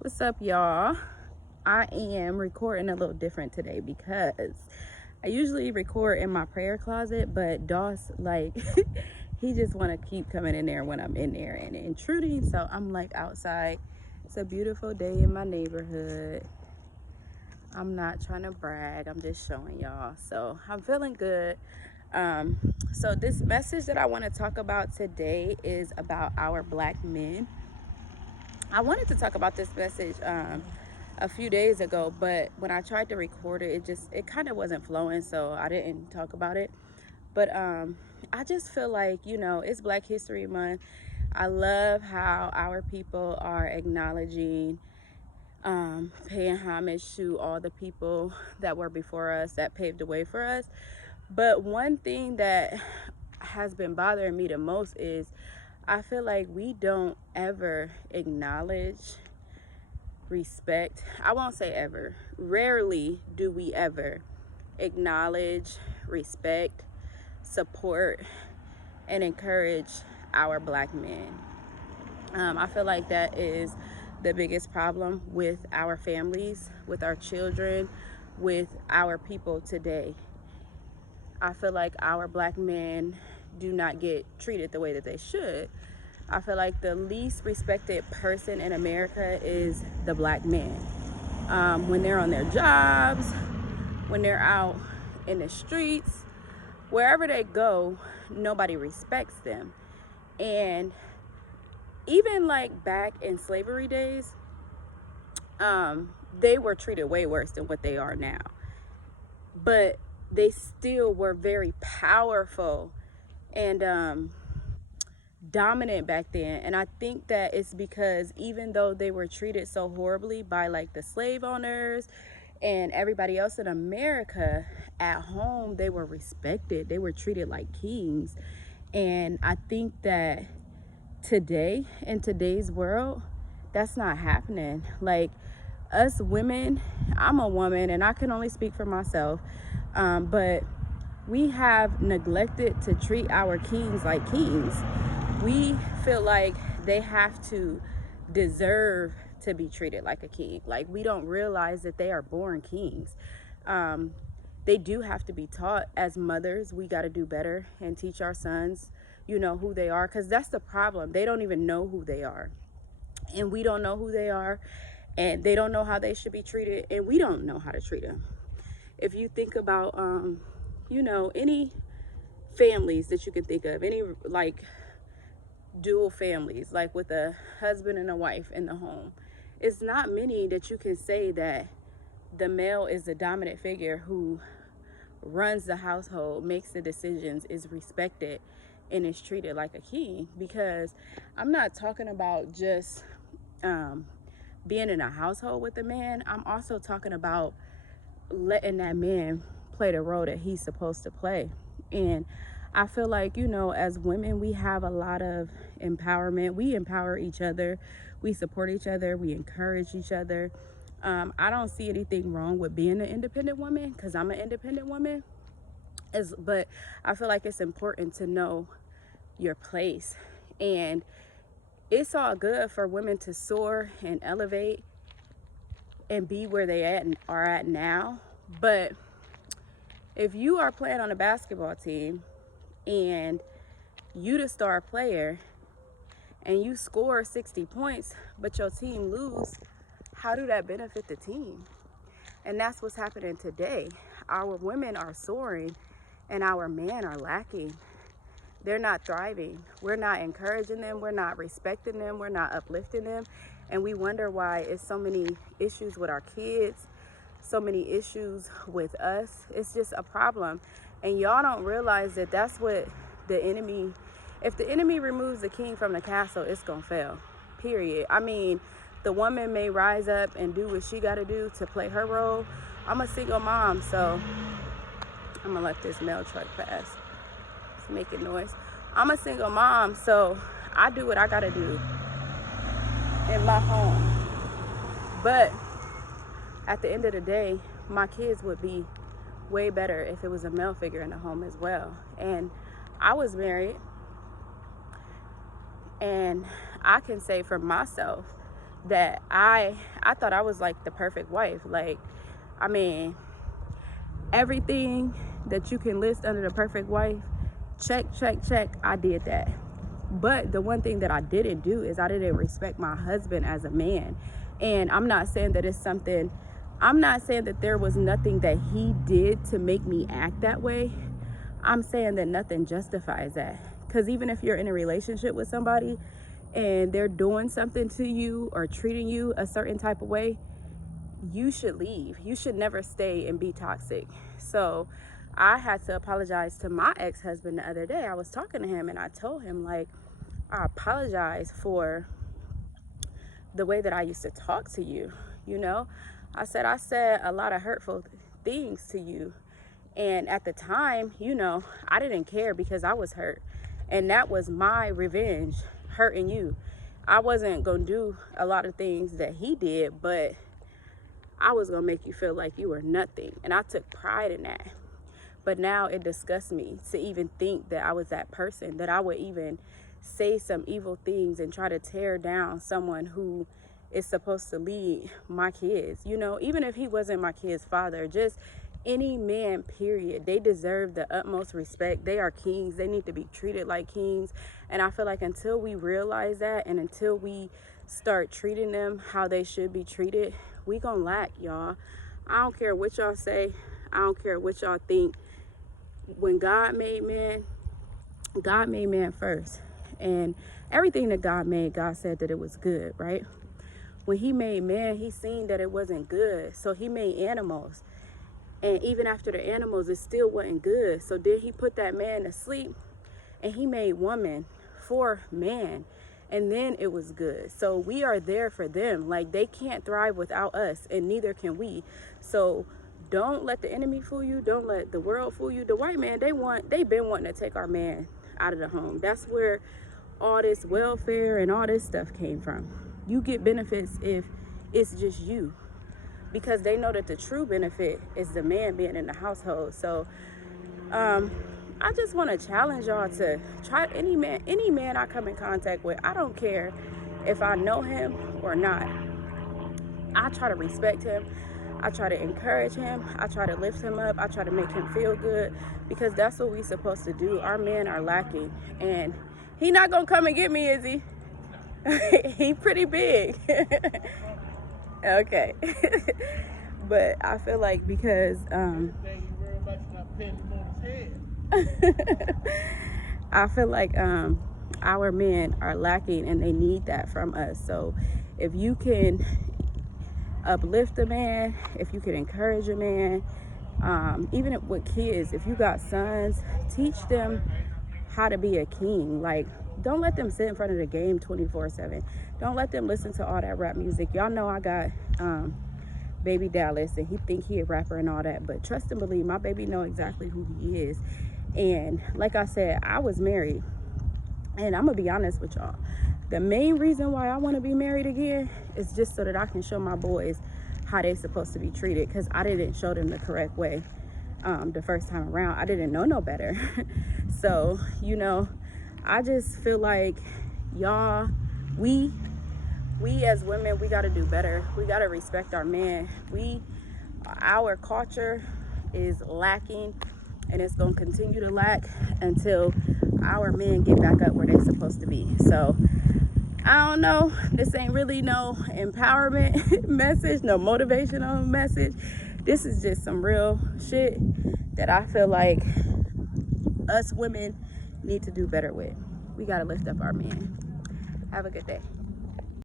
What's up, y'all? I am recording a little different today because I usually record in my prayer closet, but Doss, like, he just want to keep coming in there when I'm in there and intruding. So I'm like outside. It's a beautiful day in my neighborhood. I'm not trying to brag. I'm just showing y'all. So I'm feeling good. So this message that I want to talk about today is about our black men. I wanted to talk about this message a few days ago, but when I tried to record it, it kind of wasn't flowing, so I didn't talk about it. But I just feel like, it's Black History Month. I love how our people are acknowledging, paying homage to all the people that were before us, that paved the way for us. But one thing that has been bothering me the most is I feel like we don't ever acknowledge, respect. I won't say ever. Rarely do we ever acknowledge, respect, support, and encourage our black men. I feel like that is the biggest problem with our families, with our children, with our people today. I feel like our black men do not get treated the way that they should. I feel like the least respected person in America is the black man. When they're on their jobs, when they're out in the streets, wherever they go, nobody respects them. And even like back in slavery days, they were treated way worse than what they are now. But they still were very powerful and dominant back then. And I think that it's because even though they were treated so horribly by like the slave owners and everybody else in America, at home they were respected, they were treated like kings. And I think that today, in today's world, that's not happening. Like, us women, I'm a woman and I can only speak for myself, but we have neglected to treat our kings like kings. We feel like they have to deserve to be treated like a king. Like, we don't realize that they are born kings. They do have to be taught. As mothers, we got to do better and teach our sons, who they are, because that's the problem. They don't even know who they are, and we don't know who they are, and they don't know how they should be treated, and we don't know how to treat them. If you think about any families that you can think of, any like dual families, like with a husband and a wife in the home, it's not many that you can say that the male is the dominant figure who runs the household, makes the decisions, is respected, and is treated like a king. Because I'm not talking about just being in a household with a man. I'm also talking about letting that man play the role that he's supposed to play. And I feel like, as women, we have a lot of empowerment. We empower each other, we support each other, we encourage each other. I don't see anything wrong with being an independent woman, because I'm an independent woman. But I feel like it's important to know your place. And it's all good for women to soar and elevate and be where are at now. But if you are playing on a basketball team and you the star player and you score 60 points, but your team lose, how do that benefit the team? And that's what's happening today. Our women are soaring and our men are lacking. They're not thriving. We're not encouraging them. We're not respecting them. We're not uplifting them. And we wonder why it's so many issues with our kids, so many issues with us. It's just a problem. And y'all don't realize that that's what the enemy, if the enemy removes the king from the castle, it's gonna fail, period. I mean, the woman may rise up and do what she gotta do to play her role. I'm a single mom, so I'm gonna let this mail truck pass. It's making noise. I'm a single mom, so I do what I gotta do in my home. But at the end of the day, my kids would be way better if it was a male figure in the home as well. And I was married, and I can say for myself that I thought I was like the perfect wife. Like, I mean, everything that you can list under the perfect wife, check, check, check, I did that. But the one thing that I didn't do is I didn't respect my husband as a man. And I'm not saying that it's something, I'm not saying that there was nothing that he did to make me act that way. I'm saying that nothing justifies that. Because even if you're in a relationship with somebody and they're doing something to you or treating you a certain type of way, you should leave. You should never stay and be toxic. So I had to apologize to my ex-husband the other day. I was talking to him and I told him, like, I apologize for the way that I used to talk to you. You know, I said a lot of hurtful things to you. And at the time, you know, I didn't care because I was hurt. And that was my revenge, hurting you. I wasn't going to do a lot of things that he did, but I was going to make you feel like you were nothing. And I took pride in that. But now it disgusts me to even think that I was that person, that I would even say some evil things and try to tear down someone who is supposed to lead my kids. You know, even if he wasn't my kid's father, just any man, period, they deserve the utmost respect. They are kings. They need to be treated like kings. And I feel like until we realize that and until we start treating them how they should be treated, we gonna lack, y'all. I don't care what y'all say. I don't care what y'all think. When God made man first. And everything that God made, God said that it was good, right? When he made man, he seen that it wasn't good. So he made animals. And even after the animals, it still wasn't good. So then he put that man to sleep and he made woman for man. And then it was good. So we are there for them. Like, they can't thrive without us, and neither can we. So don't let the enemy fool you. Don't let the world fool you. The white man, they've been wanting to take our man out of the home. That's where all this welfare and all this stuff came from. You get benefits if it's just you, because they know that the true benefit is the man being in the household. So I just want to challenge y'all to try any man I come in contact with. I don't care if I know him or not. I try to respect him. I try to encourage him. I try to lift him up. I try to make him feel good, because that's what we're supposed to do. Our men are lacking, and he not gonna come and get me, is he? He pretty big. Okay. But I feel like because I feel like our men are lacking and they need that from us. So if you can uplift a man, if you can encourage a man, even with kids, if you got sons, teach them how to be a king. Like, don't let them sit in front of the game 24/7. Don't let them listen to all that rap music. Y'all know I got baby Dallas, and he think he a rapper and all that, but trust and believe, my baby know exactly who he is. And like I said, I was married, and I'm gonna be honest with y'all, the main reason why I want to be married again is just so that I can show my boys how they supposed to be treated, because I didn't show them the correct way the first time around. I didn't know no better. So, you know, I just feel like y'all, we as women, we got to do better. We got to respect our men. Our culture is lacking, and it's going to continue to lack until our men get back up where they're supposed to be. So I don't know, this ain't really no empowerment message, no motivational message. This is just some real shit that I feel like us women need to do better with. We got to lift up our men. Have a good day.